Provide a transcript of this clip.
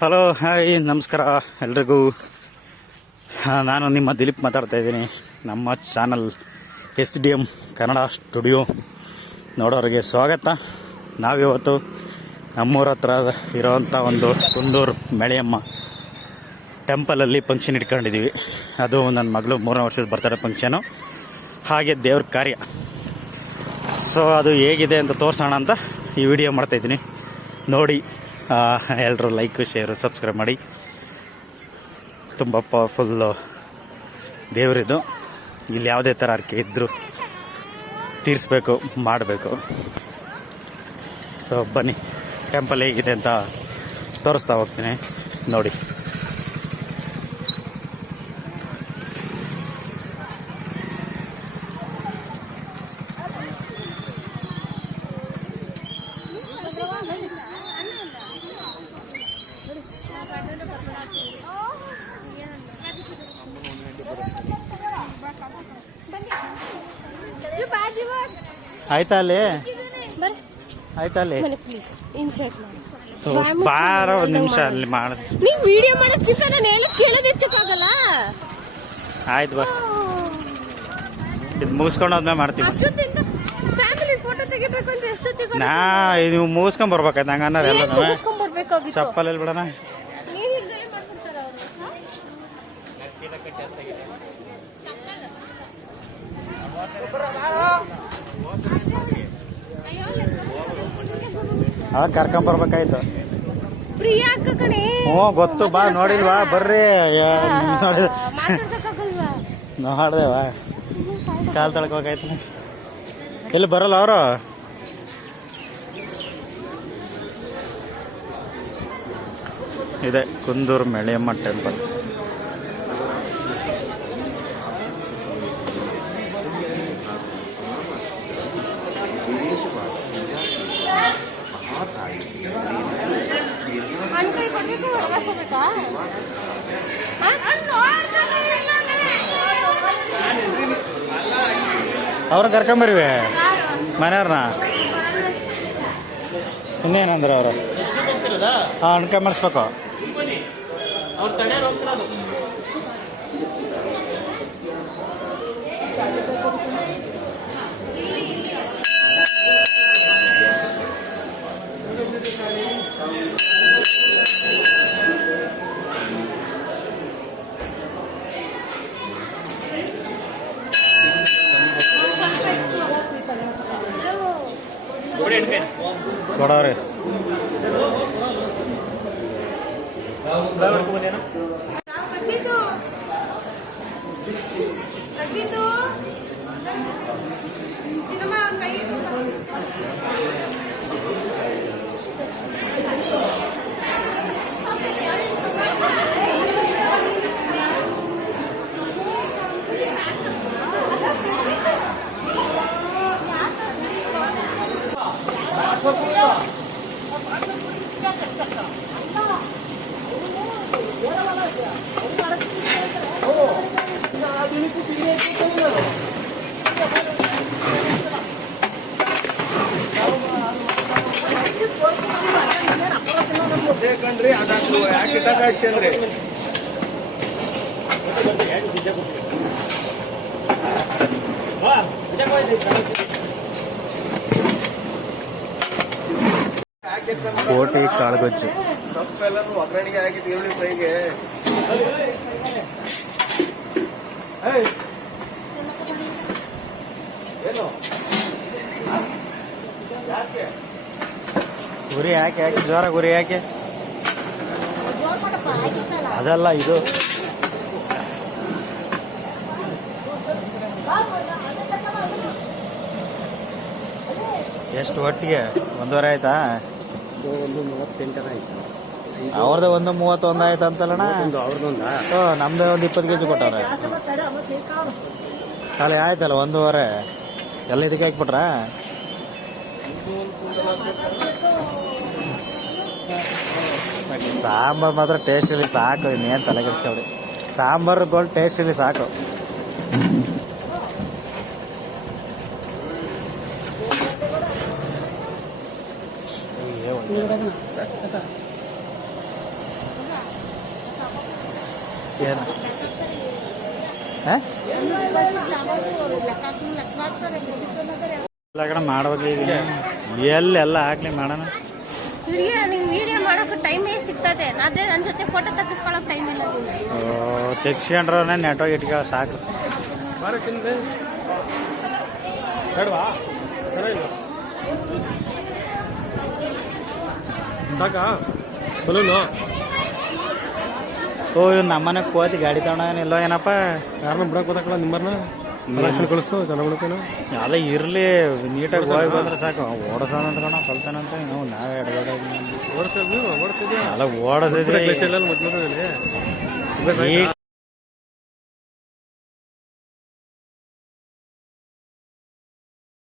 Hello, hi, ನಮಸ್ಕಾರ ಎಲ್ರಿಗೂ. ನಾನು ನಿಮ್ಮ ದಿಲೀಪ್ ಮಾತಾಡ್ತಾ ಇದ್ದೀನಿ. ನಮ್ಮ ಚಾನಲ್ SDM ಕನ್ನಡ ಸ್ಟುಡಿಯೋ ನೋಡೋರಿಗೆ ಸ್ವಾಗತ. ನಾವಿವತ್ತು ನಮ್ಮೂರ ಹತ್ರ ಇರೋವಂಥ ಒಂದು ಕುಂದೂರು ಮಳೆಯಮ್ಮ ಟೆಂಪಲಲ್ಲಿ ಫಂಕ್ಷನ್ ಇಟ್ಕೊಂಡಿದ್ದೀವಿ. ಅದು ನನ್ನ ಮಗಳು 3ನೇ ವರ್ಷದ ಬರ್ತಾರೆ ಫಂಕ್ಷನು, ಹಾಗೆ ದೇವ್ರ ಕಾರ್ಯ. ಸೊ ಅದು ಹೇಗಿದೆ ಅಂತ ತೋರಿಸೋಣ ಅಂತ ಈ ವಿಡಿಯೋ ಮಾಡ್ತಾಯಿದ್ದೀನಿ. ನೋಡಿ, ಎಲ್ಲರೂ ಲೈಕ್, ಶೇರು, ಸಬ್ಸ್ಕ್ರೈಬ್ ಮಾಡಿ. ತುಂಬ ಪವರ್ಫುಲ್ಲು ದೇವರಿದು. ಇಲ್ಲಿ ಯಾವುದೇ ಥರ ಅರ್ಕೆ ಇದ್ದರೂ ತೀರಿಸ್ಬೇಕು, ಮಾಡಬೇಕು. ಸೊ ಬನ್ನಿ, ಟೆಂಪಲ್ ಹೇಗಿದೆ ಅಂತ ತೋರಿಸ್ತಾ ಹೋಗ್ತೀನಿ, ನೋಡಿ. ಆಯ್ತಾ ಅಲ್ಲಿ ಬಾರ ಒಂದು ನಿಮಿಷ ಅಲ್ಲಿ ಮಾಡ. ನೀವು ವಿಡಿಯೋ ಮಾಡೋದಕ್ಕಿಂತ ನಾನು ಎಲ್ಲ ಕೇಳೋದು ಹೆಚ್ಚಕ್ಕಾಗಲ್ಲ. ಆಯ್ತು ಬಾ, ಇದು ಮುಗಿಸ್ಕೊಂಡು ಆದ್ಮೇಲೆ ಮಾಡ್ತೀವಿ. ನಾ ನೀವು ಮುಗಿಸ್ಕೊಂಡ್ ಬರ್ಬೇಕಾಯ್ತು. ನಂಗೆ ಅನ್ನೋದು ಎಲ್ಲ ಚಪ್ಪಲ್ ಬಿಡೋಣ. ಕರ್ಕೊಂಬರ್ಬೇಕಾಯ್ತು. ಹ್ಞೂ ಗೊತ್ತು, ಬಾ. ನೋಡಿಲ್ವಾ? ಬರ್ರಿ. ನೋಡ್ದೇವಾ? ಕಾಲು ತೊಳ್ಕೋಬೇಕಾಯ್ತು. ಎಲ್ಲಿ ಬರಲ್ಲ ಅವರು? ಇದೆ ಕುಂದೂರು ಮಳೆಯಮ್ಮ ಟೆಂಪಲ್. ಅವ್ರನ್ನ ಕರ್ಕೊಂಬರ್ವಿ ಮನೆಯವ್ರನ್ನ. ಇನ್ನೇನಂದ್ರೆ ಅವರು ಅನ್ಕೊಂಬರ್ಸ್ಬೇಕು. ಕೊಡವ್ರಿ. ಕೋಟಿ ಕಾಳುಗೊಜ್ಜು. ಸೊಪ್ಪೆಲ್ಲರೂ ಒಗ್ಗರಣೆಗೆ ಹಾಕಿ ಈರುಳ್ಳಿ ಫ್ರೈಗೆ ಗುರಿ ಹಾಕಿ ಜೋರ ಗುರಿ ಹಾಕಿ. ಅದಲ್ಲ ಇದು ಎಷ್ಟು ಒಟ್ಟಿಗೆ 1.5 ಆಯ್ತಾ? 1:38 ಆಯ್ತು. ಅವ್ರದ್ದು 1:31 ಆಯ್ತು ಅಂತಲ್ಲಣ್ಣ. ನಮ್ದು 20 kg ಕೊಟ್ಟವ್ರೆ. ಖಾಲಿ ಆಯ್ತಲ್ಲ 1.5 ಎಲ್ಲ ಇದಕ್ಕೆ ಹಾಕ್ಬಿಟ್ರ. ಸಾಂಬಾರು ಮಾತ್ರ ಟೇಸ್ಟ್ ಇಲ್ಲಿ ಸಾಕು, ಇನ್ನೇನು ತಲೆ ಕೆಡಿಸ್ಕೊಬಿಡಿ. ಸಾಂಬಾರುಗಳು ಟೇಸ್ಟ್ ಇಲ್ಲಿ ಸಾಕು. ಏನು ಲಗಡ ಮಾಡ್ಬೇಕು ಈಗ. ಎಲ್ಲೆಲ್ಲ ಹಾಕ್ಲಿ ಮಾಡೋಣ. ನಿಂಗೆ ವಿಡಿಯೋ ಮಾಡೋಕೆ ಟೈಮೇ ಸಿಗ್ತದೆ, ಆದ್ರೆ ನನ್ನ ಜೊತೆ ಫೋಟೋ ತೆಗಿಸ್ಕೊಳಕ್ ಟೈಮ್ ಇಲ್ಲ. ತೆಗ್ಸ್ಕೊಂಡ್ರೆ ನೆಟ್ವರ್ಕ್ ಇಟ್ಕೊಳ್ಳೋ ಸಾಕು. ಓ ಇವ್ ನಮ್ಮನೆ ಕೋತಿ ಗಾಡಿ ತಗೊಂಡೇನೋ ಏನಪ್ಪ. ಯಾರನ್ನ ಬಿಡಕ್ಕೆ ಗೊತ್ತಾಗಲ್ಲ ನಿಮ್ಮನ್ನ ಕಳಿಸ್ತು ಚೆನ್ನಾಗಿ ಅಲ್ಲ ಇರ್ಲಿ, ನೀಟಾಗಿ ಹೋಗಿ ಬಂದ್ರೆ ಸಾಕು. ಓಡಿಸೋಣ ಅಂದ್ಕೊಂಡ ಕಲ್ತಾನಂತ ನಾವು ನಾವೇ ಎಡಗಡೆ ಓಡಿಸ್ತೀವಿ ಅಲ್ಲ ಓಡಿಸಿದ್ರಿ. ಮೊದಲು ಈಗ